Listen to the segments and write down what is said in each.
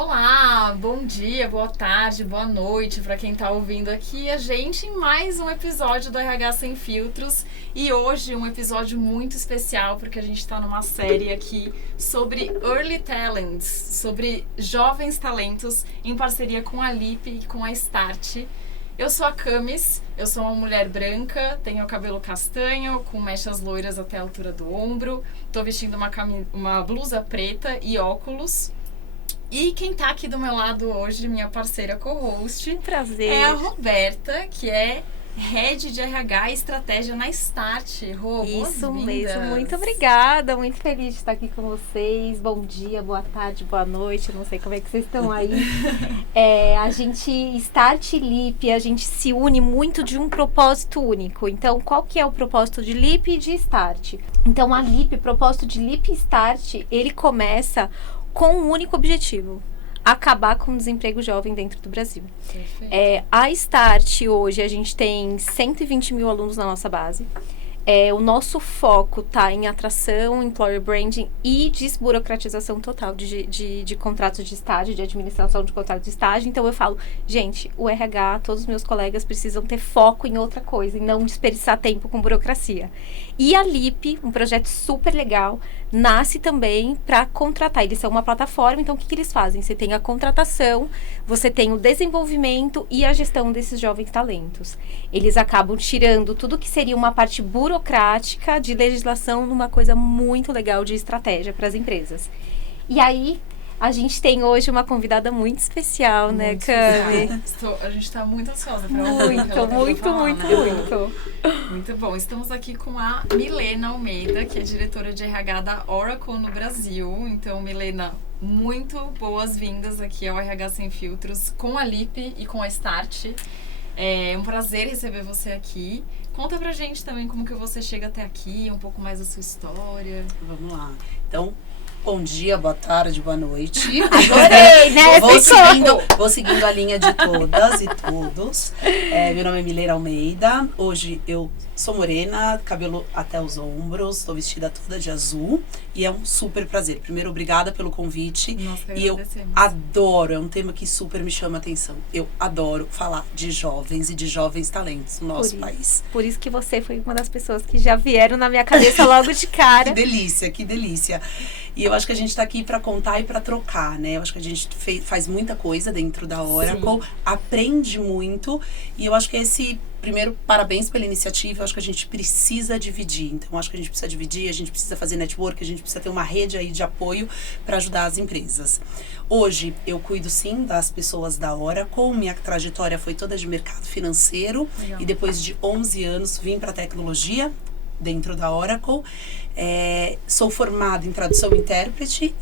Olá, bom dia, boa tarde, boa noite para quem está ouvindo aqui a gente em mais um episódio do RH Sem Filtros. E hoje um episódio muito especial porque a gente está numa série aqui sobre Early Talents, sobre jovens talentos em parceria com a Lip e com a Start. Eu sou a Camis, eu sou uma mulher branca, tenho o cabelo castanho, com mechas loiras até a altura do ombro, tô vestindo uma blusa preta e óculos. E quem tá aqui do meu lado hoje, minha parceira co-host, prazer, é a Roberta, que é Head de RH e Estratégia na Start. Rô, isso boas-vindas. mesmo, muito obrigada, muito feliz de estar aqui com vocês. Bom dia, boa tarde, boa noite, não sei como é que vocês estão aí. A gente, Start e Lip, a gente se une muito de um propósito único. Então, qual que é o propósito de Lip e de Start? Então, a Lip, o propósito de Lip e Start, ele começa com um único objetivo: acabar com o desemprego jovem dentro do Brasil. A Start, hoje, a gente tem 120 mil alunos na nossa base. O nosso foco está em atração, employer branding e desburocratização total de contratos de estágio, de administração de contratos de estágio. Então, eu falo, gente, o RH, todos os meus colegas precisam ter foco em outra coisa e não desperdiçar tempo com burocracia. E a Lip, um projeto super legal, nasce também para contratar. Eles são uma plataforma, então o que eles fazem? Você tem a contratação, você tem o desenvolvimento e a gestão desses jovens talentos. Eles acabam tirando tudo que seria uma parte burocrática de legislação numa coisa muito legal de estratégia para as empresas. E aí, a gente tem hoje uma convidada muito especial, né, Cami? A gente está muito ansiosa para Muito. Muito bom. Estamos aqui com a Milena Almeida, que é diretora de RH da Oracle no Brasil. Então, Milena, muito boas-vindas aqui ao RH Sem Filtros com a Lip e com a Start. É um prazer receber você aqui. Conta pra gente também como que você chega até aqui, um pouco mais da sua história. Vamos lá. Então, bom dia, boa tarde, boa noite. Adorei, né? Vou seguindo a linha de todas e todos. Meu nome é Milena Almeida. Hoje eu sou morena, cabelo até os ombros, estou vestida toda de azul e é um super prazer. Primeiro, obrigada pelo convite. Nossa, e eu adoro, é um tema que super me chama a atenção. Eu adoro falar de jovens e de jovens talentos no nosso país. Por isso que você foi uma das pessoas que já vieram na minha cabeça logo de cara. Que delícia. E eu acho que a gente está aqui para contar e para trocar, né? Eu acho que a gente faz muita coisa dentro da Oracle, aprende muito, e eu acho que primeiro, parabéns pela iniciativa. Eu acho que a gente precisa dividir. Então, eu acho que a gente precisa dividir, a gente precisa fazer network, a gente precisa ter uma rede aí de apoio para ajudar as empresas. Hoje, eu cuido sim das pessoas da Oracle. Minha trajetória foi toda de mercado financeiro. Legal. E depois de 11 anos, vim para a tecnologia dentro da Oracle. Sou formada em tradução e intérprete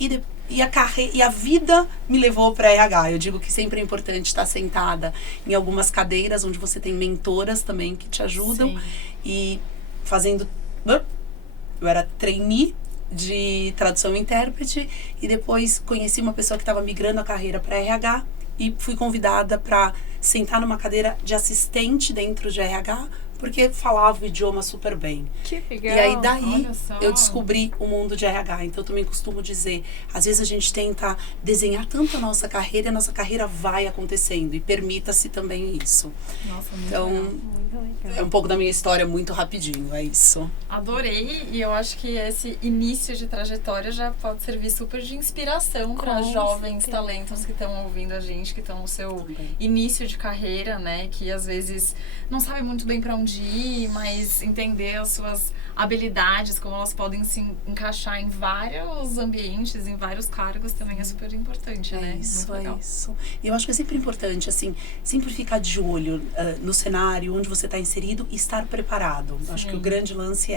e a vida me levou para RH. Eu digo que sempre é importante estar sentada em algumas cadeiras onde você tem mentoras também que te ajudam. Sim. E fazendo... Eu era trainee de tradução e intérprete e depois conheci uma pessoa que estava migrando a carreira para RH e fui convidada para sentar numa cadeira de assistente dentro de RH, porque falava o idioma super bem. Que legal. E aí daí eu descobri o mundo de RH. Então eu também costumo dizer, às vezes a gente tenta desenhar tanto a nossa carreira e a nossa carreira vai acontecendo. E permita-se também isso. Nossa, muito então, legal. Muito legal. É um pouco da minha história muito rapidinho, é isso. Adorei, e eu acho que esse início de trajetória já pode servir super de inspiração para jovens talentos que estão ouvindo a gente, que estão no seu início de carreira, né? Que às vezes não sabem muito bem para onde ir, mas entender as suas habilidades, como elas podem se encaixar em vários ambientes, em vários cargos, também é super importante, né? Isso. E eu acho que é sempre importante, assim, sempre ficar de olho no cenário onde você está inserido e estar preparado. Acho que o grande lance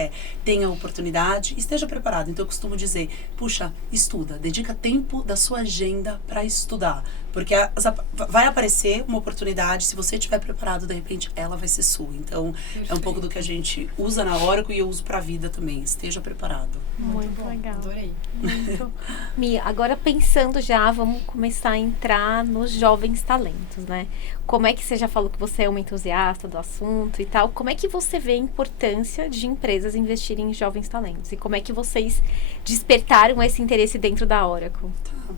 tenha a oportunidade, esteja preparado. Então eu costumo dizer, puxa, estuda, dedica tempo da sua agenda para estudar. Porque vai aparecer uma oportunidade, se você estiver preparado, de repente, ela vai ser sua. Então, é um pouco do que a gente usa na Oracle e eu uso pra vida também. Esteja preparado. Muito legal. Adorei. Muito. Mi, agora pensando já, vamos começar a entrar nos jovens talentos, né? Como é que você já falou que você é uma entusiasta do assunto e tal? Como é que você vê a importância de empresas investirem em jovens talentos? E como é que vocês despertaram esse interesse dentro da Oracle? Tá.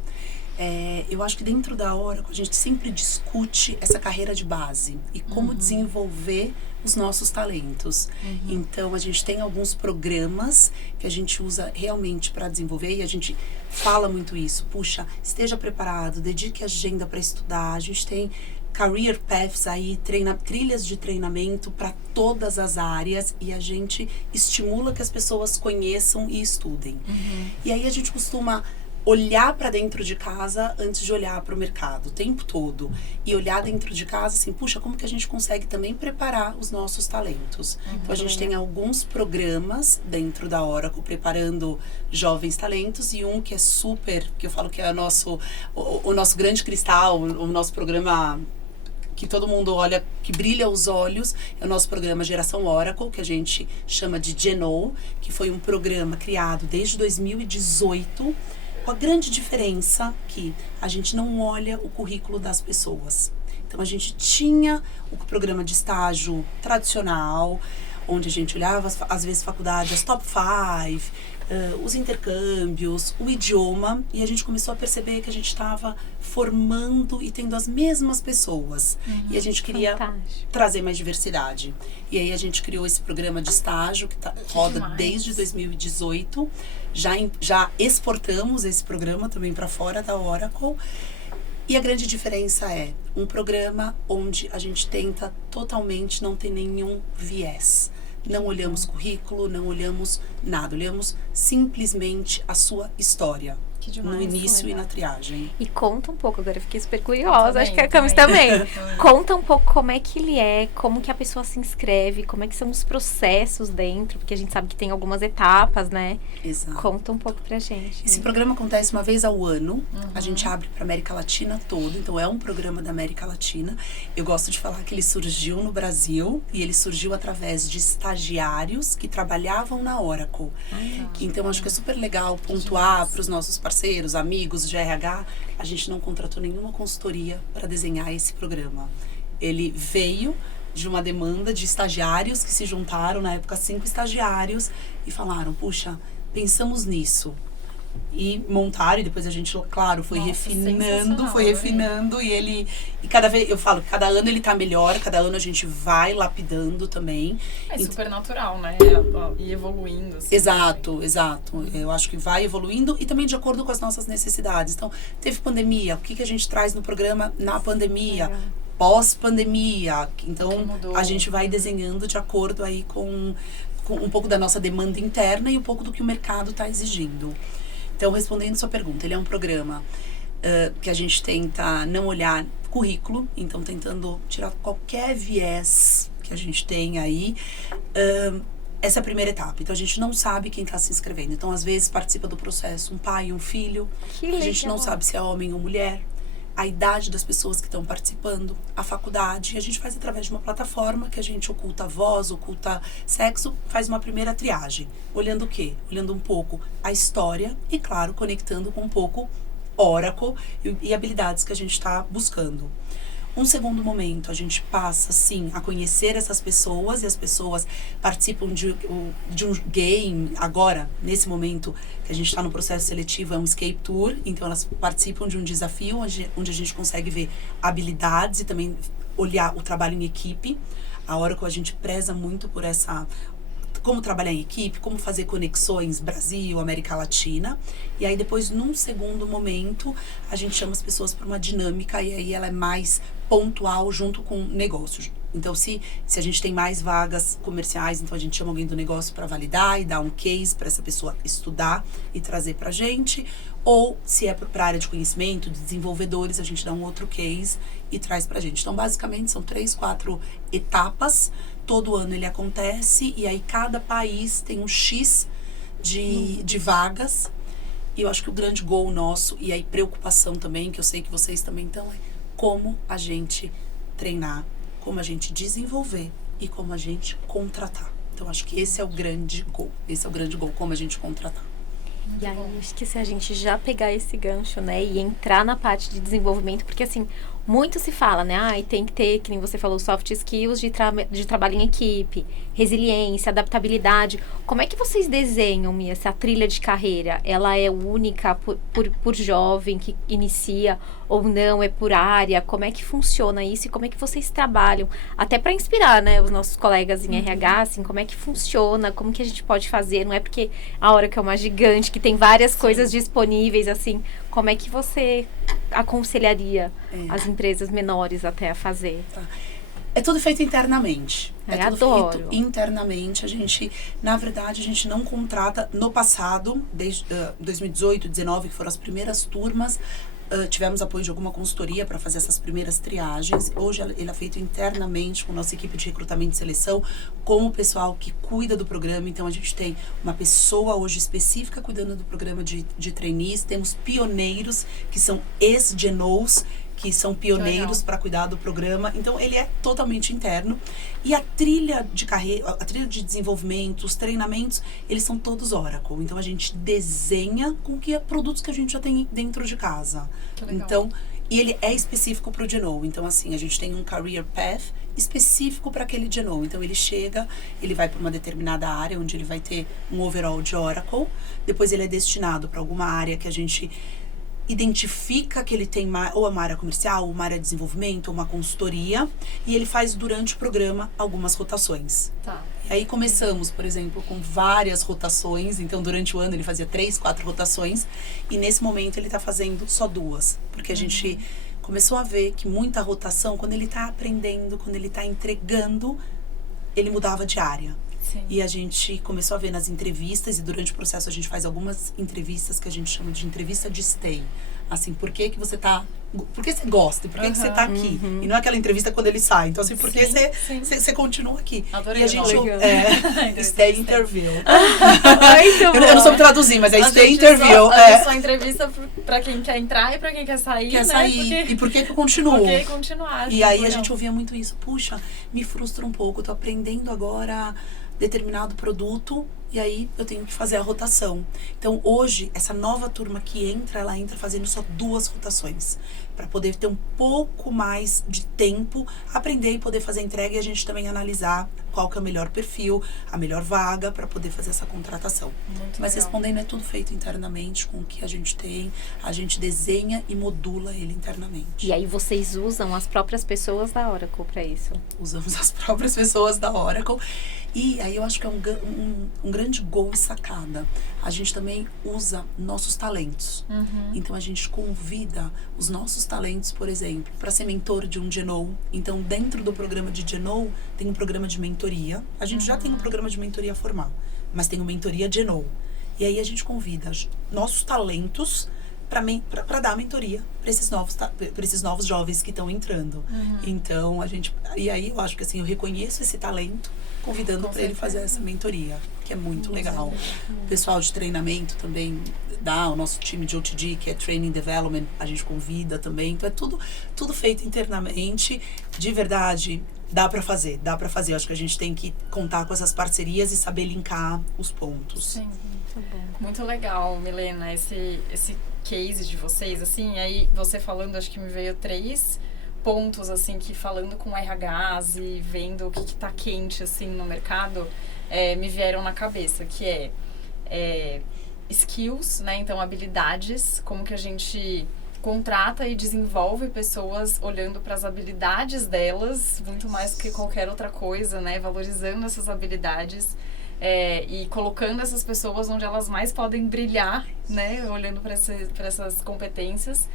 Eu acho que dentro da Oracle a gente sempre discute essa carreira de base e como desenvolver os nossos talentos. Então, a gente tem alguns programas que a gente usa realmente para desenvolver e a gente fala muito isso. Puxa, esteja preparado, dedique agenda para estudar. A gente tem career paths aí, trilhas de treinamento para todas as áreas e a gente estimula que as pessoas conheçam e estudem. E aí a gente costuma olhar para dentro de casa antes de olhar para o mercado, o tempo todo. E olhar dentro de casa, assim, puxa, como que a gente consegue também preparar os nossos talentos? Então, a gente tem alguns programas dentro da Oracle preparando jovens talentos e um que é super, que eu falo que é o nosso grande cristal, o nosso programa que todo mundo olha, que brilha os olhos, é o nosso programa Geração Oracle, que a gente chama de Geno, que foi um programa criado desde 2018, com a grande diferença que a gente não olha o currículo das pessoas. Então, a gente tinha o programa de estágio tradicional, onde a gente olhava, às vezes, faculdades, as top 5, os intercâmbios, o idioma, e a gente começou a perceber que a gente estava formando e tendo as mesmas pessoas. E a gente queria trazer mais diversidade. E aí a gente criou esse programa de estágio, que roda desde 2018. Já exportamos esse programa também para fora da Oracle. E a grande diferença é um programa onde a gente tenta totalmente não ter nenhum viés. Não olhamos currículo, não olhamos nada. Olhamos simplesmente a sua história. No início e na triagem. E conta um pouco, agora eu fiquei super curiosa, acho que a Camis também. Conta um pouco como é que ele é, como que a pessoa se inscreve, como é que são os processos dentro, porque a gente sabe que tem algumas etapas, né? Exato. Conta um pouco pra gente. Esse programa acontece uma vez ao ano, a gente abre pra América Latina toda, então é um programa da América Latina. Eu gosto de falar que ele surgiu no Brasil e ele surgiu através de estagiários que trabalhavam na Oracle. Então acho que é super legal pontuar para os nossos parceiros, amigos de RH, a gente não contratou nenhuma consultoria para desenhar esse programa. Ele veio de uma demanda de estagiários que se juntaram, na época 5 estagiários, e falaram, puxa, pensamos nisso. E montaram, e depois a gente, claro, foi refinando, e cada vez, eu falo que cada ano ele tá melhor, cada ano a gente vai lapidando também. É super natural, né? E evoluindo. Assim, exato. Eu acho que vai evoluindo e também de acordo com as nossas necessidades. Então, teve pandemia, o que a gente traz no programa na pandemia? Pós-pandemia. Então, a gente vai desenhando de acordo aí com um pouco da nossa demanda interna e um pouco do que o mercado está exigindo. Então, respondendo sua pergunta, ele é um programa que a gente tenta não olhar currículo, então tentando tirar qualquer viés que a gente tem aí. Essa é a primeira etapa. Então, a gente não sabe quem está se inscrevendo. Então, às vezes, participa do processo um pai e um filho. A gente não sabe se é homem ou mulher. A idade das pessoas que estão participando, a faculdade. E a gente faz através de uma plataforma que a gente oculta voz, oculta sexo, faz uma primeira triagem. Olhando o quê? Olhando um pouco a história e, claro, conectando com um pouco Oracle e habilidades que a gente está buscando. Um segundo momento, a gente passa, sim, a conhecer essas pessoas e as pessoas participam de um game. Agora, nesse momento que a gente está no processo seletivo, é um escape tour, então elas participam de um desafio onde a gente consegue ver habilidades e também olhar o trabalho em equipe. A Oracle, a gente preza muito por como trabalhar em equipe, como fazer conexões Brasil, América Latina. E aí depois, num segundo momento, a gente chama as pessoas para uma dinâmica e aí ela é mais pontual junto com negócios. Então, se a gente tem mais vagas comerciais, então a gente chama alguém do negócio para validar e dar um case para essa pessoa estudar e trazer para a gente. Ou, se é para a área de conhecimento, de desenvolvedores, a gente dá um outro case e traz para a gente. Então, basicamente, são 3, 4 etapas. Todo ano ele acontece e aí cada país tem um X de vagas. E eu acho que o grande goal nosso, e aí preocupação também, que eu sei que vocês também estão, é como a gente treinar, como a gente desenvolver e como a gente contratar. Então, acho que esse é o grande goal. Esse é o grande goal, como a gente contratar. E aí, acho que se a gente já pegar esse gancho, né, e entrar na parte de desenvolvimento, porque assim, muito se fala, né? E tem que ter, que nem você falou, soft skills de trabalho em equipe, resiliência, adaptabilidade. Como é que vocês desenham, Mia, essa trilha de carreira? Ela é única por jovem que inicia ou não? É por área? Como é que funciona isso e como é que vocês trabalham? Até para inspirar, né, os nossos colegas em RH, assim, como é que funciona? Como que a gente pode fazer? Não é porque a Oracle é uma gigante que tem várias coisas disponíveis, assim. Como é que você aconselharia as empresas menores até a fazer? Tá. É tudo feito internamente. Adoro. Feito internamente. Na verdade, a gente não contrata. No passado, desde 2018, 2019, que foram as primeiras turmas, tivemos apoio de alguma consultoria para fazer essas primeiras triagens. Hoje ele é feito internamente com nossa equipe de recrutamento e seleção, com o pessoal que cuida do programa. Então, a gente tem uma pessoa hoje específica cuidando do programa de trainees. Temos pioneiros, que são ex-GNOs, que são pioneiros para cuidar do programa. Então, ele é totalmente interno. E a trilha de carreira, a trilha de desenvolvimento, os treinamentos, eles são todos Oracle. Então, a gente desenha com produtos que a gente já tem dentro de casa. Então, e ele é específico para o GNO. Então, assim, a gente tem um career path específico para aquele GNO. Então, ele chega, ele vai para uma determinada área, onde ele vai ter um overall de Oracle. Depois, ele é destinado para alguma área que a gente identifica que ele tem ou uma área comercial, ou uma área de desenvolvimento, ou uma consultoria, e ele faz durante o programa algumas rotações. Tá. E aí começamos, por exemplo, com várias rotações. Então, durante o ano ele fazia 3, 4 rotações, e nesse momento ele está fazendo só 2, porque a gente começou a ver que muita rotação, quando ele está aprendendo, quando ele está entregando, ele mudava de área. Sim. E a gente começou a ver nas entrevistas, e durante o processo a gente faz algumas entrevistas que a gente chama de entrevista de stay. Assim, por que você gosta? Por que você tá aqui? E não é aquela entrevista quando ele sai. Então, assim, por que você continua aqui? Adorei. E a gente stay interview. Eu não soube traduzir, mas é stay interview. Só entrevista pra quem quer entrar e pra quem quer sair. E por que eu continuo? Por que continuar? E aí a gente ouvia muito isso. Puxa, me frustra um pouco. Eu tô aprendendo agora determinado produto, e aí eu tenho que fazer a rotação. Então, hoje, essa nova turma que ela entra fazendo só 2 rotações, para poder ter um pouco mais de tempo, aprender e poder fazer a entrega, e a gente também analisar qual que é o melhor perfil, a melhor vaga, para poder fazer essa contratação. Mas respondendo, é tudo feito internamente, com o que a gente tem, a gente desenha e modula ele internamente. E aí vocês usam as próprias pessoas da Oracle para isso? Usamos as próprias pessoas da Oracle. E aí eu acho que é um grande gol e sacada. A gente também usa nossos talentos. Então, a gente convida os nossos talentos, por exemplo, para ser mentor de um GNO. Então, dentro do programa de GNO, tem um programa de mentoria. A gente já tem um programa de mentoria formal, mas tem uma mentoria GNO. E aí a gente convida nossos talentos para dar mentoria para esses novos jovens que estão entrando. Então, e aí eu acho que assim, eu reconheço esse talento, convidando para ele fazer essa mentoria, que é muito legal. O pessoal de treinamento também o nosso time de OTD, que é Training Development, a gente convida também. Então, é tudo feito internamente. De verdade, dá para fazer. Eu acho que a gente tem que contar com essas parcerias e saber linkar os pontos. Sim, muito bom. Muito legal, Milena, esse case de vocês, assim, aí você falando, acho que me veio 3 pontos, assim, que falando com RHs e vendo o que tá quente, assim, no mercado, me vieram na cabeça, que é skills, né, então habilidades, como que a gente contrata e desenvolve pessoas olhando para as habilidades delas, muito mais que qualquer outra coisa, né, valorizando essas habilidades, e colocando essas pessoas onde elas mais podem brilhar, né, olhando para essas competências.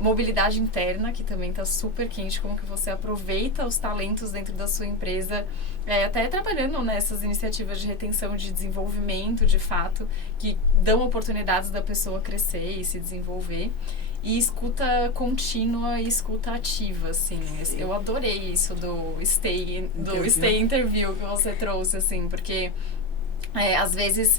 Mobilidade interna, que também está super quente, como que você aproveita os talentos dentro da sua empresa, até trabalhando nessas iniciativas de retenção, de desenvolvimento, de fato, que dão oportunidades da pessoa crescer e se desenvolver. E escuta contínua e escuta ativa, assim. Eu adorei isso do stay interview que você trouxe, assim, porque às vezes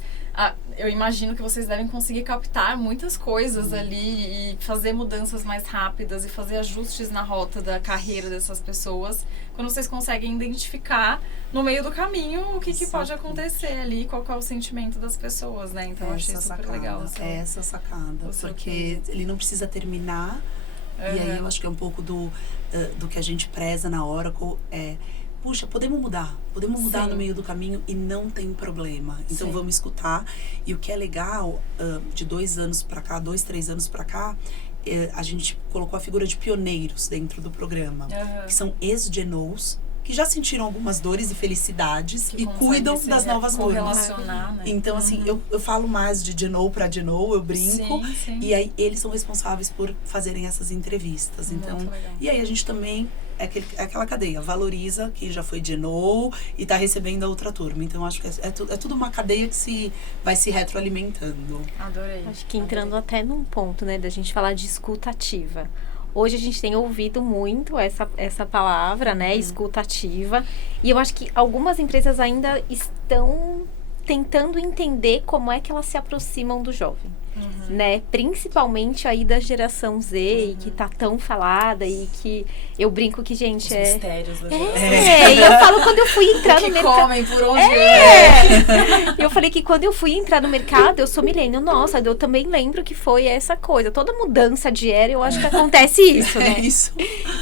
eu imagino que vocês devem conseguir captar muitas coisas ali e fazer mudanças mais rápidas e fazer ajustes na rota da carreira dessas pessoas, quando vocês conseguem identificar no meio do caminho o que pode acontecer ali, qual é o sentimento das pessoas, né? Então eu achei super legal. Essa sacada, porque ele não precisa terminar E aí eu acho que é um pouco do que a gente preza na Oracle, puxa, podemos mudar no meio do caminho e não tem problema. Então vamos escutar. E o que é legal, de 2 anos pra cá, 2, 3 anos pra cá, a gente colocou a figura de pioneiros dentro do programa, que são ex-GNOs, que já sentiram algumas dores e felicidades e cuidam das novas turmas. Né? Então, assim, eu falo mais de GNO para GNO, eu brinco. E aí, eles são responsáveis por fazerem essas entrevistas. Então, e aí a gente também, é aquela cadeia, valoriza quem já foi GNO e está recebendo a outra turma. Então, acho que é tudo uma cadeia que vai se retroalimentando. Adorei. Acho que entrando até num ponto, né, da gente falar de escuta ativa. Hoje a gente tem ouvido muito essa palavra, né, escuta ativa. E eu acho que algumas empresas ainda estão tentando entender como é que elas se aproximam do jovem. Né? Principalmente aí da geração Z, e que tá tão falada, e que eu brinco que, gente, os mistérios da geração. E eu falo quando eu fui entrar no mercado. Comem por onde Eu falei que quando eu fui entrar no mercado, eu sou milênio, nossa, eu também lembro que foi essa coisa. Toda mudança de era, eu acho que acontece isso, né? Isso.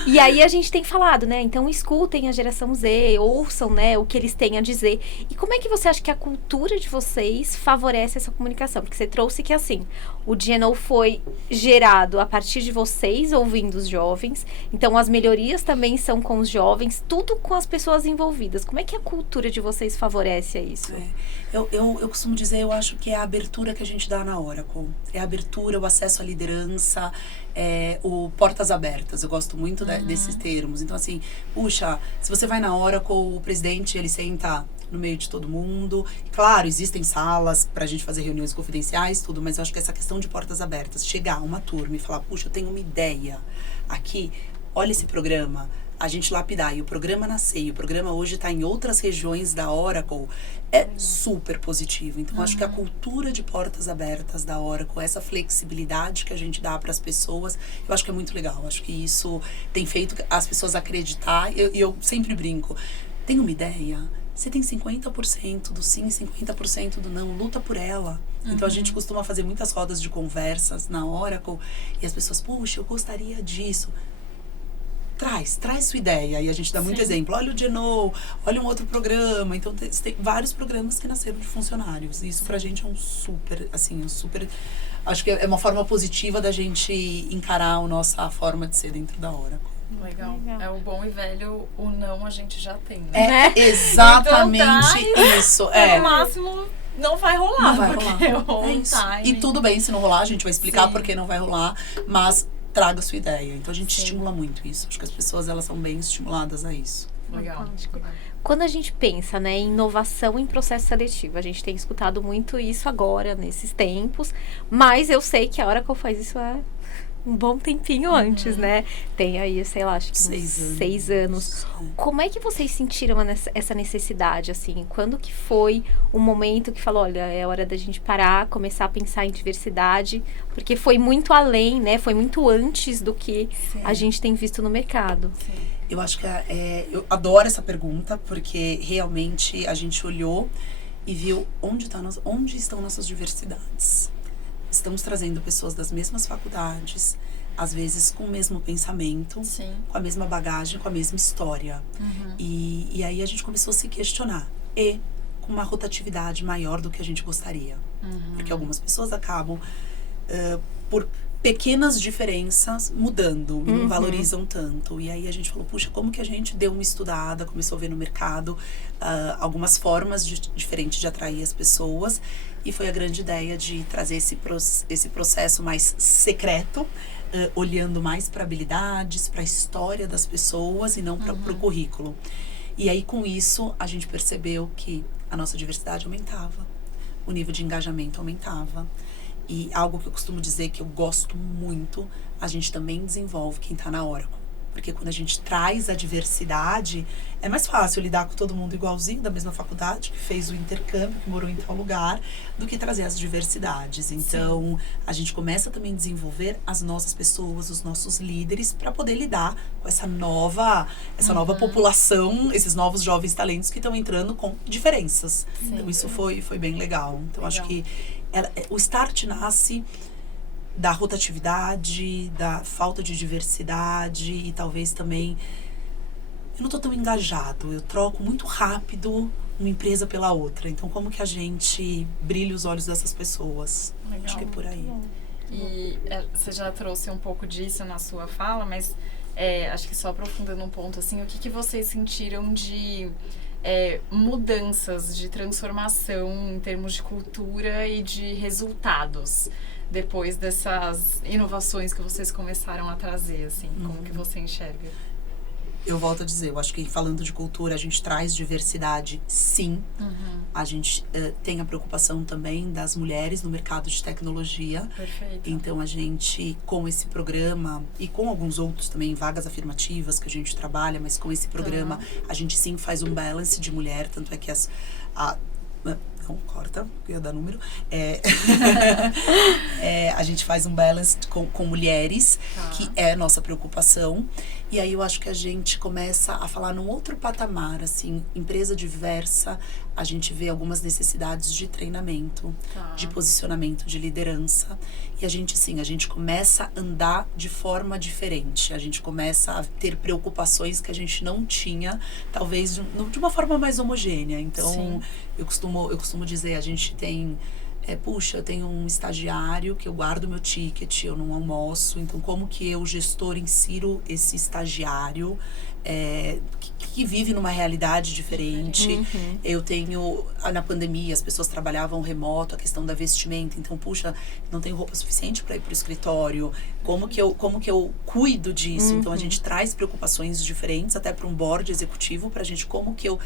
E aí a gente tem falado, né? Então escutem a geração Z, ouçam, né, o que eles têm a dizer. E como é que você acha que a cultura de vocês favorece essa comunicação? Porque você trouxe que, assim, o GNO foi gerado a partir de vocês ouvindo os jovens. Então, as melhorias também são com os jovens, tudo com as pessoas envolvidas. Como é que a cultura de vocês favorece a isso? Eu costumo dizer, eu acho que é a abertura que a gente dá na Oracle. É a abertura, o acesso à liderança, o portas abertas. Eu gosto muito desses termos. Então, assim, puxa, se você vai na Oracle, o presidente, ele senta no meio de todo mundo. Claro, existem salas pra gente fazer reuniões confidenciais, tudo, mas eu acho que essa questão de portas abertas, chegar uma turma e falar, puxa, eu tenho uma ideia aqui, olha esse programa, a gente lapidar, e o programa nascer, e o programa hoje está em outras regiões da Oracle, é super positivo. Então, acho que a cultura de portas abertas da Oracle, essa flexibilidade que a gente dá para as pessoas, eu acho que é muito legal. Acho que isso tem feito as pessoas acreditar, e eu sempre brinco, tem uma ideia? Você tem 50% do sim, 50% do não, luta por ela. Então, a gente costuma fazer muitas rodas de conversas na Oracle, e as pessoas, puxa, eu gostaria disso. Traz sua ideia. E a gente dá muito exemplo. Olha o GNO, olha um outro programa. Então, tem vários programas que nasceram de funcionários. E isso pra gente é um super, acho que é uma forma positiva da gente encarar a nossa forma de ser dentro da Oracle. Legal. É o bom e velho, o não a gente já tem, né? É exatamente então, isso. No máximo, não vai rolar. E tudo bem se não rolar, a gente vai explicar por que não vai rolar, mas traga sua ideia. Então a gente estimula muito isso. Acho que as pessoas, elas são bem estimuladas a isso. Legal. Quando a gente pensa, né, em inovação em processo seletivo, a gente tem escutado muito isso agora, nesses tempos, mas eu sei que a Oracle faz isso há um bom tempinho antes, né? Tem aí, sei lá, acho que 6 anos. Como é que vocês sentiram essa necessidade, assim? Quando que foi o momento que falou, olha, é hora da gente parar, começar a pensar em diversidade? Porque foi muito além, né? Foi muito antes do que a gente tem visto no mercado. Eu acho que eu adoro essa pergunta, porque realmente a gente olhou e viu onde estão nossas diversidades. Estamos trazendo pessoas das mesmas faculdades, às vezes com o mesmo pensamento, com a mesma bagagem, com a mesma história. E aí a gente começou a se questionar. E com uma rotatividade maior do que a gente gostaria. Porque algumas pessoas acabam, por pequenas diferenças, mudando e não valorizam tanto. E aí a gente falou, puxa, como que a gente deu uma estudada, começou a ver no mercado algumas formas diferentes de atrair as pessoas. E foi a grande ideia de trazer esse processo mais secreto, olhando mais para habilidades, para a história das pessoas e não para o currículo. E aí, com isso, a gente percebeu que a nossa diversidade aumentava, o nível de engajamento aumentava. E algo que eu costumo dizer que eu gosto muito, a gente também desenvolve quem está na Oracle. Porque quando a gente traz a diversidade, é mais fácil lidar com todo mundo igualzinho, da mesma faculdade, que fez o intercâmbio, que morou em tal lugar, do que trazer as diversidades. Então, a gente começa também a desenvolver as nossas pessoas, os nossos líderes, para poder lidar com essa nova população, esses novos jovens talentos que estão entrando com diferenças. Então, isso foi bem legal. Então, acho que o Start nasce da rotatividade, da falta de diversidade e talvez também eu não tô tão engajado, eu troco muito rápido uma empresa pela outra. Então, como que a gente brilha os olhos dessas pessoas? Legal. Acho que é por aí. E você já trouxe um pouco disso na sua fala, mas acho que só aprofundando um ponto, assim, o que vocês sentiram de mudanças, de transformação em termos de cultura e de resultados depois dessas inovações que vocês começaram a trazer, assim, como que você enxerga? Eu volto a dizer, eu acho que falando de cultura, a gente traz diversidade, sim. A gente tem a preocupação também das mulheres no mercado de tecnologia. Perfeito. Então, a gente, com esse programa e com alguns outros também, vagas afirmativas que a gente trabalha, mas com esse programa, a gente sim faz um balance de mulher, tanto é que não, corta, eu ia dar número. A gente faz um balance com mulheres, que é a nossa preocupação. E aí eu acho que a gente começa a falar num outro patamar, assim, empresa diversa, a gente vê algumas necessidades de treinamento, de posicionamento, de liderança. E a gente, sim, a gente começa a andar de forma diferente. A gente começa a ter preocupações que a gente não tinha, talvez de uma forma mais homogênea. Então, eu costumo dizer, a gente tem... puxa, eu tenho um estagiário que eu guardo meu ticket, eu não almoço, então como que eu, gestor, insiro esse estagiário que vive numa realidade diferente? Eu tenho, na pandemia, as pessoas trabalhavam remoto, a questão da vestimenta, então, puxa, não tenho roupa suficiente para ir para o escritório, como que eu cuido disso? Então, a gente traz preocupações diferentes, até para um board executivo, para a gente, como que eu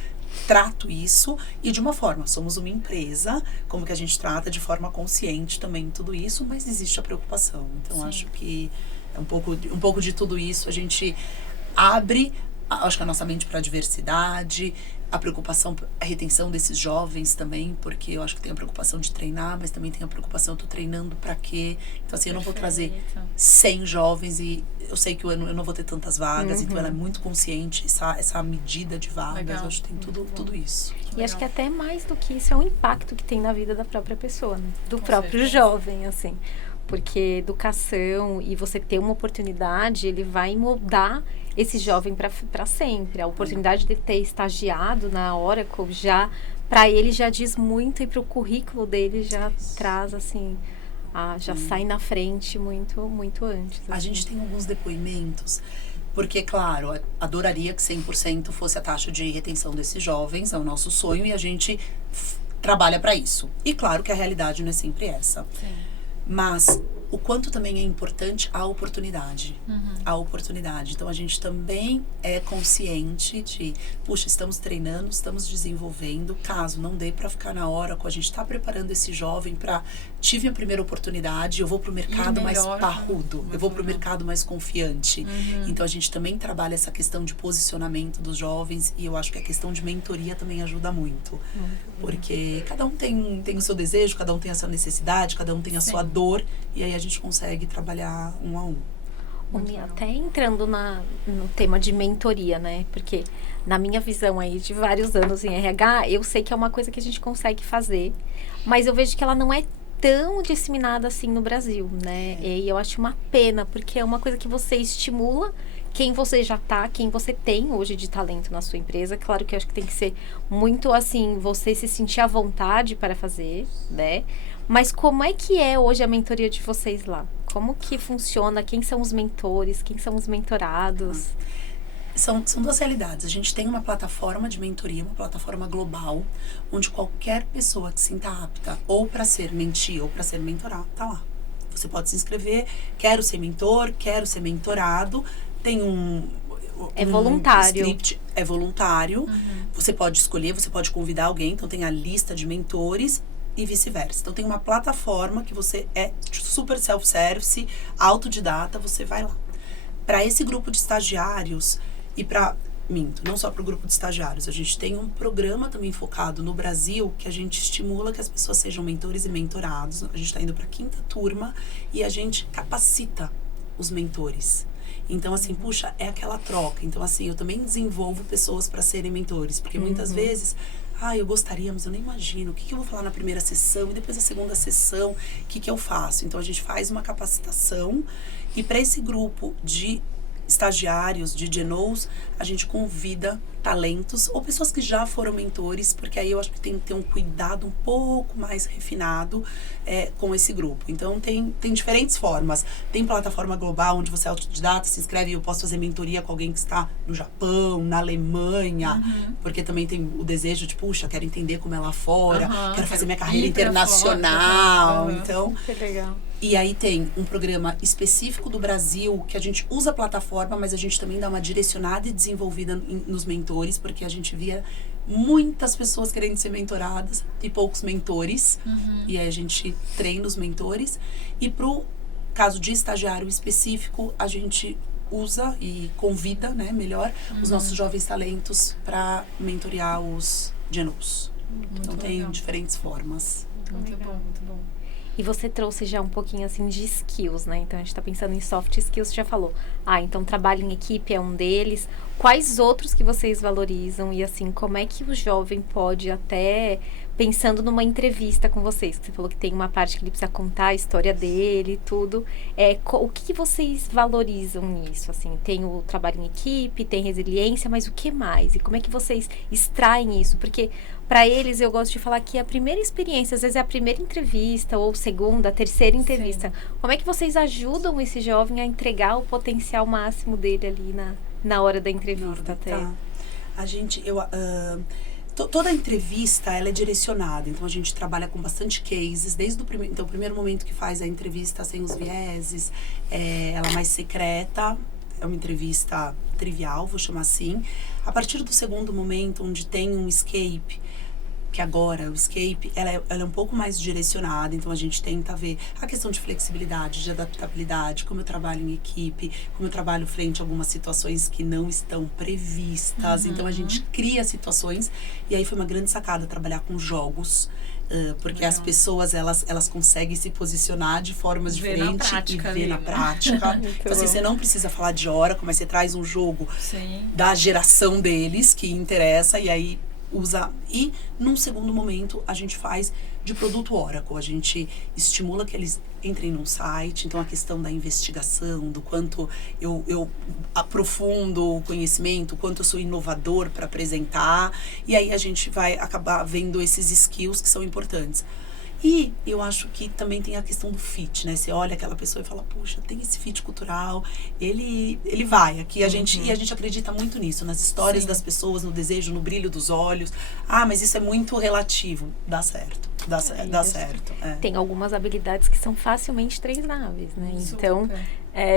trato isso e de uma forma, somos uma empresa, como que a gente trata de forma consciente também tudo isso, mas existe a preocupação. Então, acho que é um pouco de tudo isso, a gente abre, acho que a nossa mente para a diversidade, a preocupação, a retenção desses jovens também, porque eu acho que tem a preocupação de treinar, mas também tem a preocupação, eu tô treinando para quê? Então, assim, eu não vou trazer 100 jovens e eu sei que eu não vou ter tantas vagas, então ela é muito consciente, essa medida de vagas, eu acho que tem tudo isso. E acho que até mais do que isso é o impacto que tem na vida da própria pessoa, né? Do próprio jovem, assim. Porque educação e você ter uma oportunidade, ele vai moldar esse jovem para sempre. A oportunidade de ter estagiado na Oracle já, para ele já diz muito e para o currículo dele já traz assim, já sai na frente muito antes. Assim. A gente tem alguns depoimentos, porque claro, adoraria que 100% fosse a taxa de retenção desses jovens, é o nosso sonho e a gente trabalha para isso. E claro que a realidade não é sempre essa. Sim. Mas o quanto também é importante a oportunidade. A oportunidade. Então, a gente também é consciente de, puxa, estamos treinando, estamos desenvolvendo. Caso não dê para ficar na hora, a gente está preparando esse jovem para... Tive a primeira oportunidade, eu vou para o mercado mais parrudo. Eu vou para o mercado mais confiante. Então, a gente também trabalha essa questão de posicionamento dos jovens. E eu acho que a questão de mentoria também ajuda muito. Porque cada um tem o seu desejo, cada um tem a sua necessidade, cada um tem a sua dor. E aí a gente consegue trabalhar um a um. Até entrando no tema de mentoria, né? Porque na minha visão aí de vários anos em RH, eu sei que é uma coisa que a gente consegue fazer, mas eu vejo que ela não é tão disseminada assim no Brasil, né? E eu acho uma pena, porque é uma coisa que você estimula quem você já tá, quem você tem hoje de talento na sua empresa. Claro que eu acho que tem que ser muito assim, você se sentir à vontade para fazer, né? Mas como é que é hoje a mentoria de vocês lá? Como que funciona? Quem são os mentores? Quem são os mentorados? São duas realidades. A gente tem uma plataforma de mentoria, uma plataforma global, onde qualquer pessoa que se sinta apta ou para ser mentir ou para ser mentorado, tá lá. Você pode se inscrever, quero ser mentor, quero ser mentorado. Tem é voluntário. Script, é voluntário. Você pode escolher, você pode convidar alguém, então tem a lista de mentores e vice-versa. Então tem uma plataforma que você é super self-service, autodidata, você vai lá. Para esse grupo de estagiários e não só para o grupo de estagiários, a gente tem um programa também focado no Brasil que a gente estimula que as pessoas sejam mentores e mentorados. A gente está indo para a 5ª turma e a gente capacita os mentores. Então, assim, puxa, é aquela troca. Então, assim, eu também desenvolvo pessoas para serem mentores, porque muitas vezes eu gostaria, mas eu nem imagino. O que eu vou falar na primeira sessão e depois a segunda sessão, o que eu faço? Então, a gente faz uma capacitação e para esse grupo de estagiários, de GNOs, a gente convida talentos ou pessoas que já foram mentores, porque aí eu acho que tem que ter um cuidado um pouco mais refinado com esse grupo. Então, tem diferentes formas. Tem plataforma global, onde você é autodidata, se inscreve e eu posso fazer mentoria com alguém que está no Japão, na Alemanha, porque também tem o desejo de, puxa, quero entender como é lá fora, quero fazer minha carreira internacional. Então, que legal. E aí tem um programa específico do Brasil, que a gente usa a plataforma, mas a gente também dá uma direcionada e desenvolvida nos mentores, porque a gente via muitas pessoas querendo ser mentoradas e poucos mentores. E aí a gente treina os mentores. E pro caso de estagiário específico, a gente usa e convida, né, melhor, os nossos jovens talentos para mentorear os GNOs. Então tem diferentes formas. Muito bom, muito bom. E você trouxe já um pouquinho, assim, de skills, né? Então, a gente tá pensando em soft skills, você já falou. Então, trabalho em equipe é um deles. Quais outros que vocês valorizam? E, assim, como é que o jovem pode até... Pensando numa entrevista com vocês, que você falou que tem uma parte que ele precisa contar a história dele e tudo. O que vocês valorizam nisso? Assim, tem o trabalho em equipe, tem resiliência, mas o que mais? E como é que vocês extraem isso? Porque para eles, eu gosto de falar que a primeira experiência, às vezes é a primeira entrevista, ou segunda, terceira entrevista. Sim. Como é que vocês ajudam esse jovem a entregar o potencial máximo dele ali na hora da entrevista? A gente... Toda a entrevista, ela é direcionada, então a gente trabalha com bastante cases, desde o primeiro momento que faz a entrevista sem os vieses, ela mais secreta, é uma entrevista trivial, vou chamar assim. A partir do segundo momento, onde tem um escape, que agora o escape, ela é um pouco mais direcionada, então a gente tenta ver a questão de flexibilidade, de adaptabilidade, como eu trabalho em equipe, como eu trabalho frente a algumas situações que não estão previstas, então a gente cria situações, e aí foi uma grande sacada trabalhar com jogos, porque as pessoas, elas conseguem se posicionar de formas diferentes e ver na prática. Então, assim, você não precisa falar de Oracle, mas você traz um jogo da geração deles, que interessa, e aí usa. E, num segundo momento, a gente faz de produto Oracle. A gente estimula que eles entrem num site. Então, a questão da investigação, do quanto eu aprofundo o conhecimento, o quanto eu sou inovador para apresentar. E aí, a gente vai acabar vendo esses skills que são importantes. E eu acho que também tem a questão do fit, né? Você olha aquela pessoa e fala, puxa, tem esse fit cultural, ele vai. Aqui e a gente acredita muito nisso, nas histórias das pessoas, no desejo, no brilho dos olhos. Mas isso é muito relativo. Dá certo. Dá certo. Tem algumas habilidades que são facilmente treináveis, né? Então,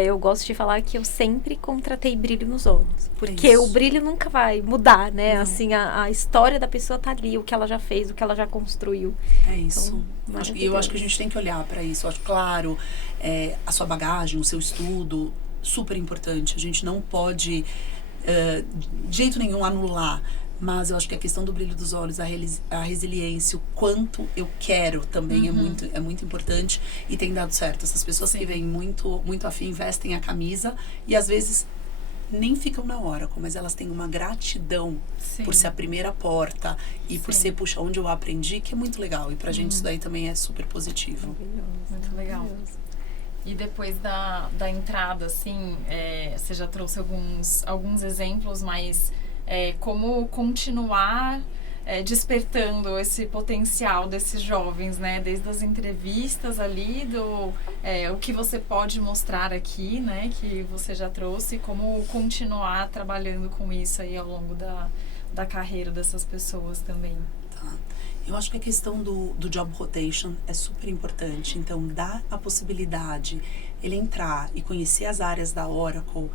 eu gosto de falar que eu sempre contratei brilho nos olhos. Porque o brilho nunca vai mudar, né? Assim, a história da pessoa tá ali, o que ela já fez, o que ela já construiu. É isso. Então, eu acho que a gente tem que olhar para isso. Eu acho, claro, a sua bagagem, o seu estudo, super importante. A gente não pode, de jeito nenhum, anular. Mas eu acho que a questão do brilho dos olhos, a resiliência, o quanto eu quero também é muito importante e tem dado certo. Essas pessoas que vêm muito, muito afim, vestem a camisa e às vezes nem ficam na Oracle, mas elas têm uma gratidão por ser a primeira porta e por ser, puxa, onde eu aprendi, que é muito legal. E pra gente isso daí também é super positivo. Muito legal. E depois da entrada, assim, você já trouxe alguns exemplos, mas... como continuar despertando esse potencial desses jovens, né? Desde as entrevistas ali, o que você pode mostrar aqui, né? Que você já trouxe, como continuar trabalhando com isso aí ao longo da carreira dessas pessoas também. Tá. Eu acho que a questão do job rotation é super importante. Então, dá a possibilidade ele entrar e conhecer as áreas da Oracle.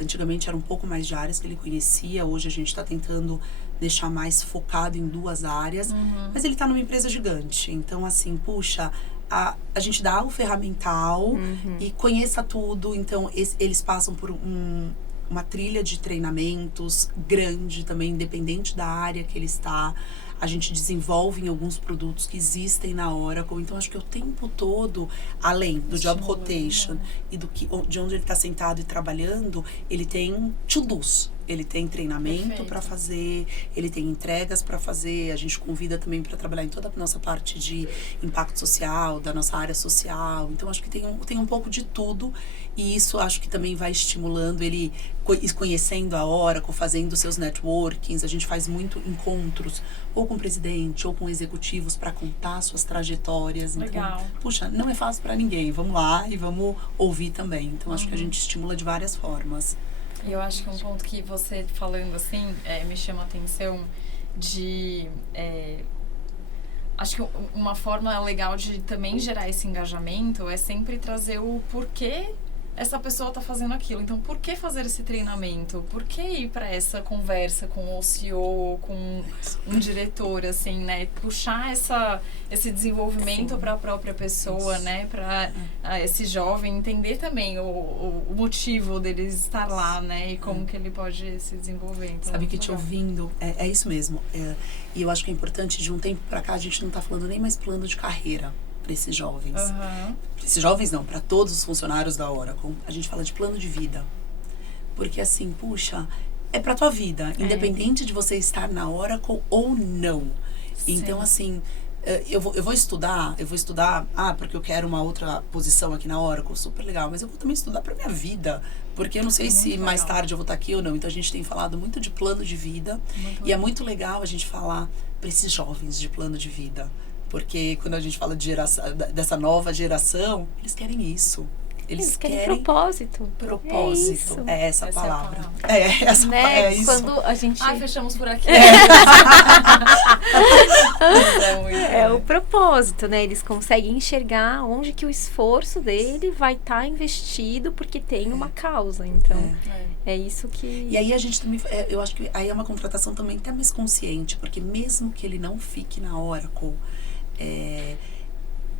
Antigamente era um pouco mais de áreas que ele conhecia, hoje a gente está tentando deixar mais focado em 2 áreas, mas ele está numa empresa gigante, então assim, puxa, a gente dá o ferramental e conheça tudo, então eles passam por uma trilha de treinamentos grande também, independente da área que ele está. A gente desenvolve em alguns produtos que existem na Oracle. Então, acho que o tempo todo, além do job rotation e de onde ele está sentado e trabalhando, ele tem to-dos. Ele tem treinamento Perfeito. para fazer, ele tem entregas para fazer, a gente convida também para trabalhar em toda a nossa parte de impacto social, da nossa área social. Então, acho que tem um pouco de tudo, e isso acho que também vai estimulando ele, conhecendo a Oracle, fazendo seus networkings. A gente faz muito encontros, ou com o presidente, ou com executivos, para contar suas trajetórias. Legal. Então, puxa, não é fácil para ninguém. Vamos lá e vamos ouvir também. Então, acho que a gente estimula de várias formas. Eu acho que um ponto que você falando assim me chama a atenção de... acho que uma forma legal de também gerar esse engajamento é sempre trazer o porquê essa pessoa está fazendo aquilo. Então, por que fazer esse treinamento? Por que ir para essa conversa com o CEO, com um diretor, assim, né? Puxar esse desenvolvimento para a própria pessoa, né? Para esse jovem entender também o motivo dele estar lá, né? E como que ele pode se desenvolver. Então, sabe que te ouvindo, é isso mesmo. E eu acho que é importante, de um tempo para cá, a gente não está falando nem mais plano de carreira para esses jovens. Esses jovens não, para todos os funcionários da Oracle. A gente fala de plano de vida. Porque assim, puxa, é para tua vida, independente de você estar na Oracle ou não. Sim. Então, assim, eu vou estudar, porque eu quero uma outra posição aqui na Oracle, super legal, mas eu vou também estudar para minha vida, porque eu não sei se mais tarde eu vou estar aqui ou não. Então, a gente tem falado muito de plano de vida, e é muito legal a gente falar para esses jovens de plano de vida. Porque quando a gente fala de dessa nova geração, eles querem isso. Eles querem propósito. Propósito. É essa a palavra. Né? É isso. Quando a gente... fechamos por aqui. É o propósito, né? Eles conseguem enxergar onde que o esforço dele vai estar investido, porque tem uma causa. Então, é isso que... E aí a gente também... eu acho que aí é uma contratação também até mais consciente, porque mesmo que ele não fique na Oracle...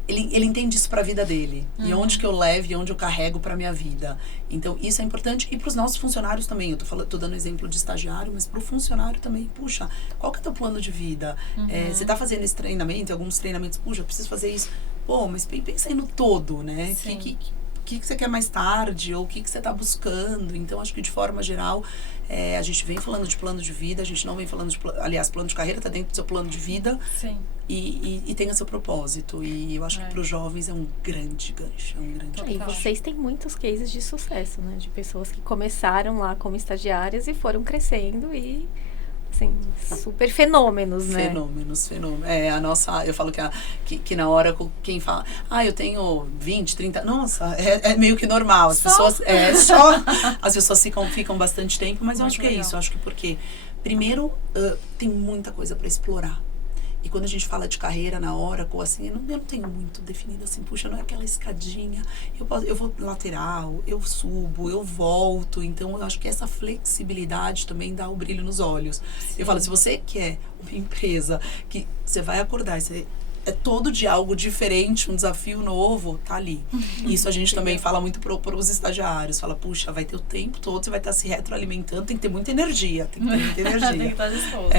Ele entende isso para a vida dele. E onde que eu levo e onde eu carrego para minha vida. Então, isso é importante. E para os nossos funcionários também. Eu tô dando exemplo de estagiário, mas para o funcionário também. Puxa, qual que é o teu plano de vida? Você está fazendo esse treinamento, alguns treinamentos. Puxa, eu preciso fazer isso. Pô, mas pensa aí no todo, né? O que você quer mais tarde? Ou o que você está buscando? Então, acho que de forma geral, a gente vem falando de plano de vida. A gente não vem falando de... Aliás, plano de carreira está dentro do seu plano de vida. Sim. E tenha seu propósito. E eu acho que para os jovens é um grande gancho. E vocês têm muitos cases de sucesso, né? De pessoas que começaram lá como estagiárias e foram crescendo e... assim, super fenômenos, né? Fenômenos. A nossa... Eu falo que na hora quem fala... eu tenho 20, 30... Nossa, é meio que normal. As pessoas... As pessoas ficam bastante tempo, mas eu acho que é isso. Eu acho que porque... Primeiro, tem muita coisa para explorar. E quando a gente fala de carreira na Oracle, assim, eu não tenho muito definido assim, puxa, não é aquela escadinha, eu vou lateral, eu subo, eu volto. Então, eu acho que essa flexibilidade também dá o brilho nos olhos. Sim. Eu falo, se você quer uma empresa que você vai acordar, é todo dia algo diferente, um desafio novo, tá ali. Isso a gente também fala muito para os estagiários. Fala, puxa, vai ter o tempo todo, você vai estar se retroalimentando, tem que ter muita energia. Tem que estar disposto.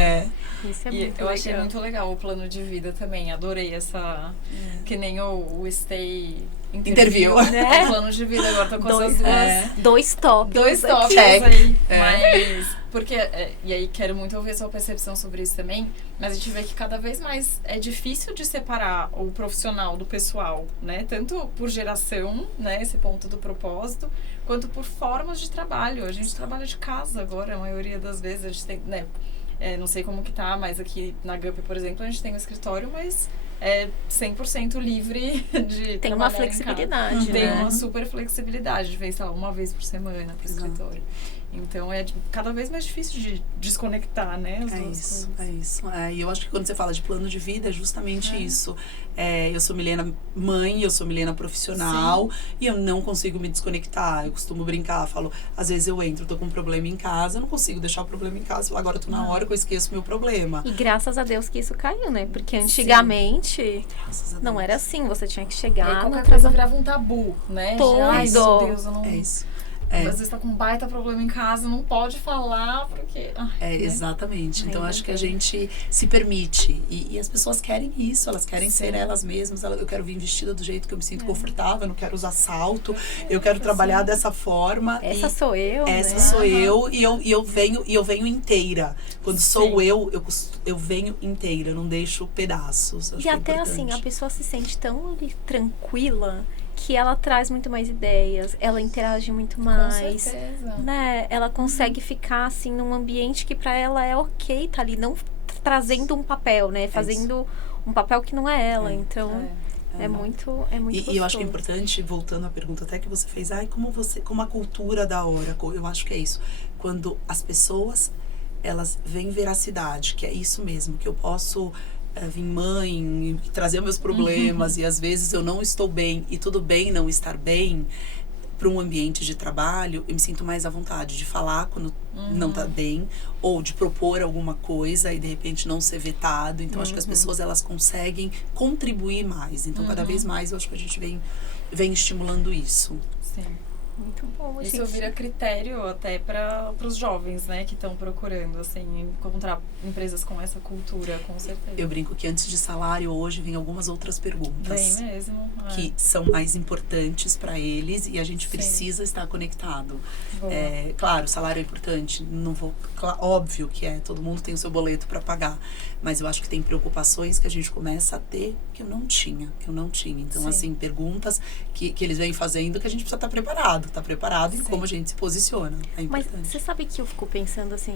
Isso é muito legal. Eu achei muito legal o plano de vida também. Adorei essa... Que nem o Stay... Interview, né? O plano de vida, agora tô com essas dois tópicos aí. Mas, porque, e aí quero muito ouvir a sua percepção sobre isso também, mas a gente vê que cada vez mais é difícil de separar o profissional do pessoal, né? Tanto por geração, né? Esse ponto do propósito, quanto por formas de trabalho. A gente trabalha de casa agora, a maioria das vezes a gente tem, né? Não sei como que tá, mas aqui na GUP, por exemplo, a gente tem um escritório, mas é 100% livre de tem uma flexibilidade, Tem uma super flexibilidade de vez, sei lá, uma vez por semana pro escritório. Então, é cada vez mais difícil de desconectar, né? É isso. E eu acho que quando você fala de plano de vida, é justamente isso. Eu sou Milena mãe, eu sou Milena profissional. Sim. E eu não consigo me desconectar. Eu costumo brincar, falo, às vezes eu tô com um problema em casa, eu não consigo deixar o problema em casa. Agora eu tô na hora que eu esqueço o meu problema. E graças a Deus que isso caiu, né? Porque antigamente não era assim, você tinha que chegar... qualquer coisa virava um tabu, né? Ai, meu Deus, eu não... É isso. Às vezes tá com um baita problema em casa, não pode falar porque... Exatamente. Então, acho que a gente se permite. E as pessoas querem isso, elas querem ser elas mesmas. Eu quero vir vestida do jeito que eu me sinto confortável, eu não quero usar salto, eu quero trabalhar dessa forma. Essa sou eu, Essa né? sou eu, e eu venho inteira. Quando sou eu venho inteira, eu não deixo pedaços. E até assim, a pessoa se sente tão tranquila que ela traz muito mais ideias, ela interage muito mais, Com certeza. né? Ela consegue ficar assim num ambiente que pra ela é ok, tá ali, não trazendo um papel, né? Fazendo um papel que não é ela. Então, é muito gostoso. E eu acho que é importante, voltando à pergunta até que você fez, como a cultura da Oracle, eu acho que é isso. Quando as pessoas, elas veem veracidade, que é isso mesmo, que eu posso vir mãe e trazer meus problemas e às vezes eu não estou bem e tudo bem não estar bem para um ambiente de trabalho, eu me sinto mais à vontade de falar quando não tá bem ou de propor alguma coisa e de repente não ser vetado. Então acho que as pessoas elas conseguem contribuir mais. Então cada vez mais eu acho que a gente vem estimulando isso. Sim. Muito bom, gente. Isso vira critério até para os jovens, né, que estão procurando, assim, encontrar empresas com essa cultura, com certeza. Eu brinco que antes de salário, hoje, vem algumas outras perguntas. Bem mesmo. Que são mais importantes para eles e a gente precisa estar conectado. Claro, o salário é importante, não vou, óbvio que todo mundo tem o seu boleto para pagar, mas eu acho que tem preocupações que a gente começa a ter que eu não tinha. Então, assim, perguntas que eles vêm fazendo que a gente precisa estar preparado em como a gente se posiciona. É importante. Mas você sabe que eu fico pensando assim,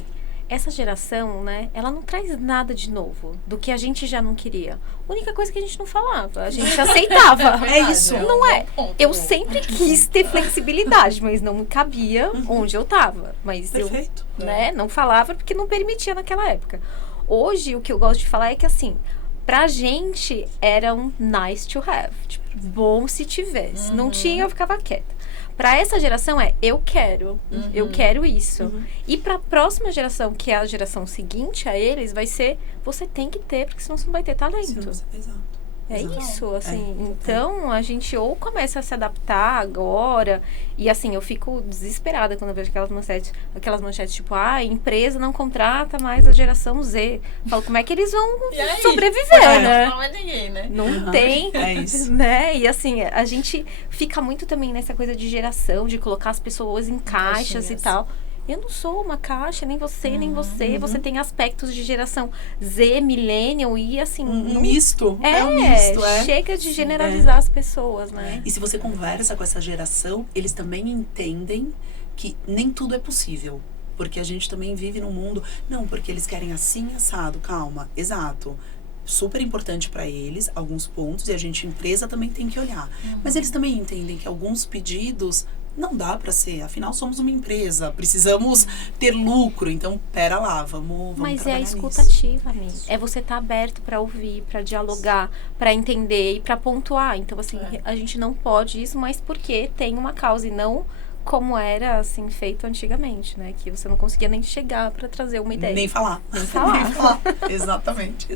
essa geração, né, ela não traz nada de novo do que a gente já não queria. A única coisa que a gente não falava, a gente aceitava. É isso. Não é? Eu sempre quis ter flexibilidade, mas não me cabia onde eu tava. Mas Perfeito. eu, né, não falava porque não permitia naquela época. Hoje, o que eu gosto de falar é que, assim, pra gente era um nice to have. Tipo, bom se tivesse. Não tinha, eu ficava quieta. Pra essa geração eu quero isso. E pra próxima geração, que é a geração seguinte a eles, vai ser, você tem que ter, porque senão você não vai ter talento. Exato. É isso, assim. Então, a gente ou começa a se adaptar agora, e assim, eu fico desesperada quando eu vejo aquelas manchetes tipo, empresa não contrata mais a geração Z. Eu falo, como é que eles vão sobreviver, né? Não é ninguém, né? Não tem, isso. né? E assim, a gente fica muito também nessa coisa de geração, de colocar as pessoas em caixas e tal. Eu não sou uma caixa, nem você, nem você. Você tem aspectos de geração Z, millennial e assim... Um misto. Um misto. Chega de generalizar as pessoas, né? E se você conversa com essa geração, eles também entendem que nem tudo é possível. Porque a gente também vive num mundo... Não, porque eles querem assim, assado. Calma, exato. Super importante para eles, alguns pontos. E a gente, empresa, também tem que olhar. Mas eles também entendem que alguns pedidos... Não dá para ser, afinal somos uma empresa, precisamos ter lucro, então pera lá, vamos Mas trabalhar é a nisso. escutativa, amiga. É você estar aberto para ouvir, para dialogar, para entender e para pontuar. Então, assim, a gente não pode isso, mas porque tem uma causa e não como era, assim, feito antigamente, né? Que você não conseguia nem chegar para trazer uma ideia. Nem falar. Nem falar. Exatamente.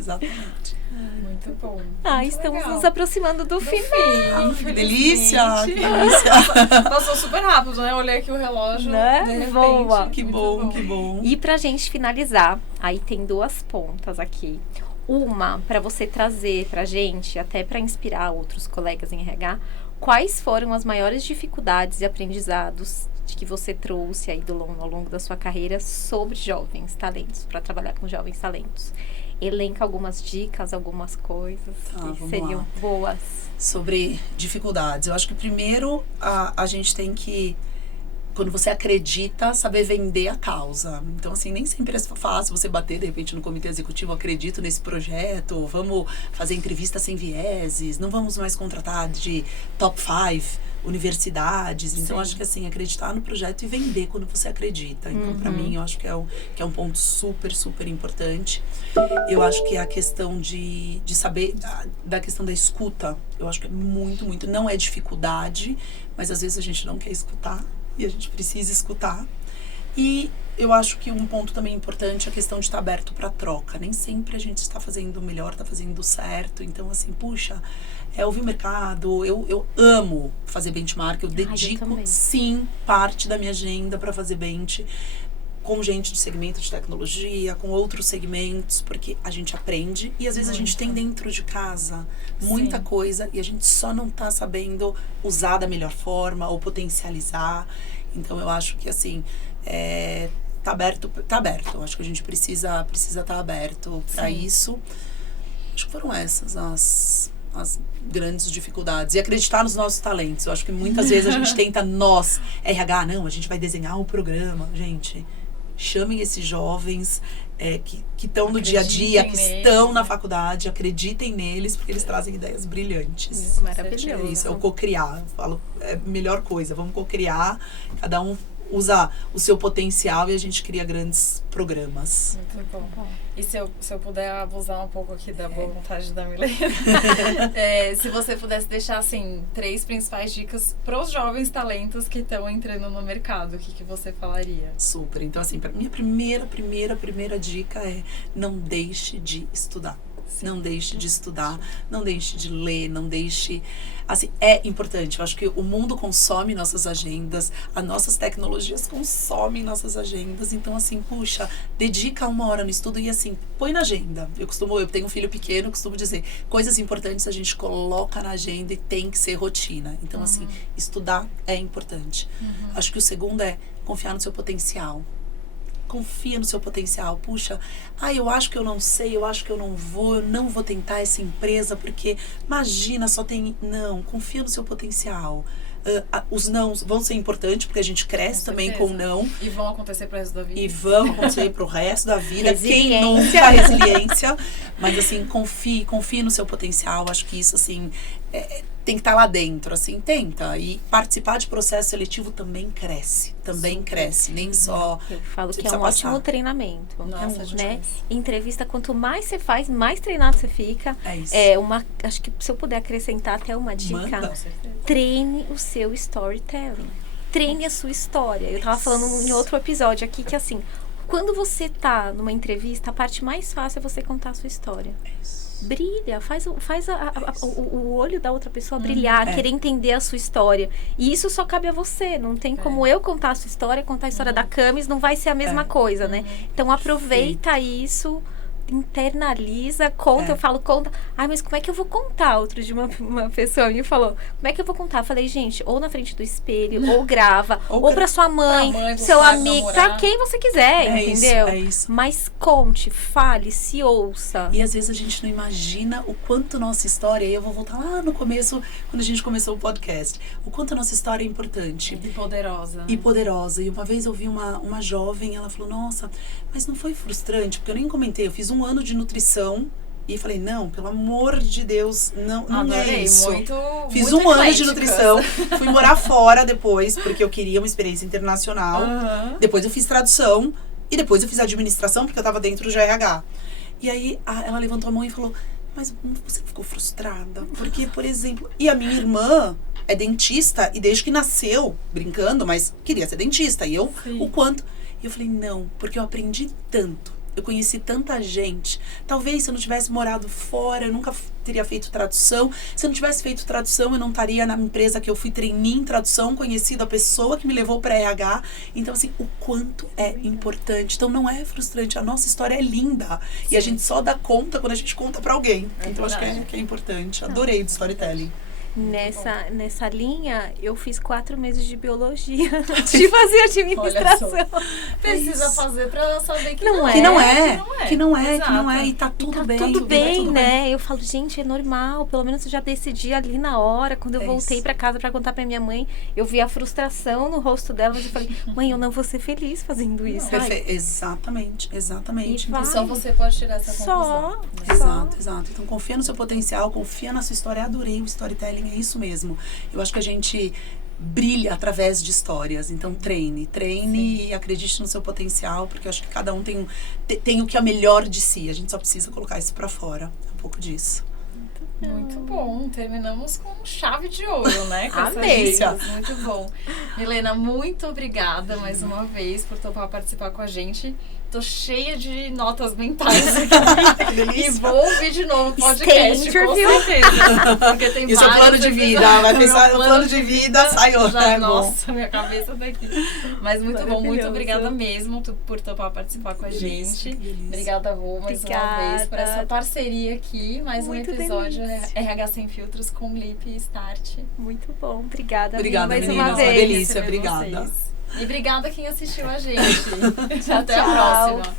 Muito bom. Estamos legal. Nos aproximando do final. Que delícia! Passou super rápido, né? Eu olhei aqui o relógio, né? De repente. Boa. Que bom. E pra gente finalizar, aí tem duas pontas aqui. Uma, para você trazer pra gente, até para inspirar outros colegas em RH, quais foram as maiores dificuldades e aprendizados que você trouxe aí ao longo da sua carreira sobre jovens talentos, para trabalhar com jovens talentos? Elenca algumas dicas, algumas coisas que seriam boas. Sobre dificuldades. Eu acho que primeiro a gente tem que, quando você acredita, saber vender a causa. Então, assim, nem sempre é fácil você bater, de repente, no comitê executivo, acredito nesse projeto, vamos fazer entrevista sem vieses, não vamos mais contratar de top 5 universidades. Então, acho que, assim, acreditar no projeto e vender quando você acredita. Então, para mim, eu acho que é um ponto super, super importante. Eu acho que a questão de saber, da questão da escuta, eu acho que é muito, muito, não é dificuldade, mas às vezes a gente não quer escutar. E a gente precisa escutar. E eu acho que um ponto também importante é a questão de estar aberto para troca. Nem sempre a gente está fazendo o melhor, está fazendo certo. Então, assim, puxa, ouvir o mercado. Eu amo fazer benchmark. Eu dedico, sim, parte da minha agenda para fazer bench com gente de segmento de tecnologia, com outros segmentos, porque a gente aprende e às vezes a gente tem dentro de casa muita coisa e a gente só não está sabendo usar da melhor forma ou potencializar. Então, eu acho que, assim, tá aberto. Eu acho que a gente precisa estar aberto para isso. Acho que foram essas as grandes dificuldades. E acreditar nos nossos talentos. Eu acho que muitas vezes a gente tenta, RH, não, a gente vai desenhar um programa. Gente, chamem esses jovens que estão no dia a dia, que estão na faculdade, acreditem neles, porque eles trazem ideias brilhantes. Maravilhoso. É isso, é o co-criar. Eu falo, é a melhor coisa, vamos co-criar, cada um usa o seu potencial e a gente cria grandes programas. Muito bom. E se eu puder abusar um pouco aqui da boa vontade da Milena, se você pudesse deixar, assim, 3 principais dicas para os jovens talentos que estão entrando no mercado, o que você falaria? Super. Então, assim, minha primeira dica é: não deixe de estudar. Não deixe de estudar, não deixe de ler, não deixe... Assim, é importante. Eu acho que o mundo consome nossas agendas, as nossas tecnologias consomem nossas agendas. Então, assim, puxa, dedica 1 hora no estudo e, assim, põe na agenda. Eu tenho um filho pequeno, costumo dizer, coisas importantes a gente coloca na agenda e tem que ser rotina. Então, assim, estudar é importante. Acho que o segundo é confiar no seu potencial. Confia no seu potencial. Puxa, eu acho que eu não sei, eu acho que eu não vou tentar essa empresa, porque imagina, só tem... Não, confia no seu potencial. Os não vão ser importantes, porque a gente cresce também com não. E vão acontecer pro resto da vida. E vão acontecer pro resto da vida. Quem nunca, resiliência. Mas, assim, confie no seu potencial. Acho que isso, assim, tem que estar lá dentro, assim, tenta. E participar de processo seletivo também cresce. Cresce, nem só... Eu falo que é um ótimo treinamento. Nossa, né? Entrevista, quanto mais você faz, mais treinado você fica. É isso. Acho que se eu puder acrescentar até uma dica, treine o seu storytelling. Treine a sua história. Eu tava falando em outro episódio aqui que, assim, quando você tá numa entrevista, a parte mais fácil é você contar a sua história. Brilha, faz o olho da outra pessoa brilhar, querer entender a sua história. E isso só cabe a você. Não tem como eu contar a sua história, contar a história da Camis, não vai ser a mesma coisa, né? Então aproveita isso, internaliza, conta. Eu falo, conta. Mas como é que eu vou contar? Outro dia uma pessoa me falou, como é que eu vou contar? Eu falei, gente, ou na frente do espelho, ou grava, ou pra sua mãe, seu amigo, pra quem você quiser, entendeu? É isso. Mas conte, fale, se ouça. E às vezes a gente não imagina o quanto nossa história, e eu vou voltar lá no começo, quando a gente começou o podcast, o quanto a nossa história é importante. E poderosa. E poderosa. E uma vez eu vi uma jovem, ela falou, nossa, mas não foi frustrante? Porque eu nem comentei, eu fiz 1 ano de nutrição e falei, não, pelo amor de Deus, não é isso. Fiz muito 1 ano de nutrição, fui morar fora depois, porque eu queria uma experiência internacional. Depois eu fiz tradução e depois eu fiz administração, porque eu estava dentro do RH. E aí ela levantou a mão e falou, mas você ficou frustrada? Porque, por exemplo, e a minha irmã é dentista e desde que nasceu, brincando, mas queria ser dentista. E eu, o quanto... E eu falei, não, porque eu aprendi tanto. Eu conheci tanta gente. Talvez se eu não tivesse morado fora, eu nunca teria feito tradução. Se eu não tivesse feito tradução, eu não estaria na empresa que eu fui trainee em tradução, conhecido a pessoa que me levou para RH. Então, assim, o quanto é importante. Então, não é frustrante. A nossa história é linda. E a gente só dá conta quando a gente conta para alguém. Então, acho que é importante. Adorei do storytelling. Nessa linha, eu fiz 4 meses de biologia de fazer administração. Precisa fazer pra saber que não é. Que não é. E tá tudo bem. Tudo bem, né? Eu falo, gente, é normal. Pelo menos eu já decidi ali na hora. Quando eu voltei pra casa pra contar pra minha mãe, eu vi a frustração no rosto dela. Mas eu falei, mãe, eu não vou ser feliz fazendo isso. Exatamente. Então, só você pode tirar essa conclusão. Exato. Então, confia no seu potencial, confia na sua história. Adorei o storytelling. É isso mesmo. Eu acho que a gente brilha através de histórias. Então, treine e acredite no seu potencial, porque eu acho que cada um tem o que é melhor de si. A gente só precisa colocar isso pra fora. É um pouco disso. Muito bom, terminamos com chave de ouro, né? Com essas Amei. dicas. Muito bom. Milena, muito obrigada mais uma vez por topar participar com a gente. Tô cheia de notas mentais aqui. delícia. E vou ouvir de novo o podcast, Stranger, com viu? certeza. Porque tem E o seu vários plano de episódios. vida, vai Meu pensar no plano de vida, sai outro. Já, É bom. nossa, minha cabeça tá aqui. Mas muito bom, muito Maravilhoso. obrigada mesmo por topar participar com a Delícia, gente. delícia. Obrigada, Rô, mais uma Obrigada. vez por essa parceria aqui. Mais Muito um episódio delícia. RH Sem Filtros com Lip e Start. Muito bom. Obrigada, Obrigada, mais meninas. uma Uma vez. delícia, Receber obrigada. vocês. E obrigada a quem assistiu a gente. Até Tchau. a próxima.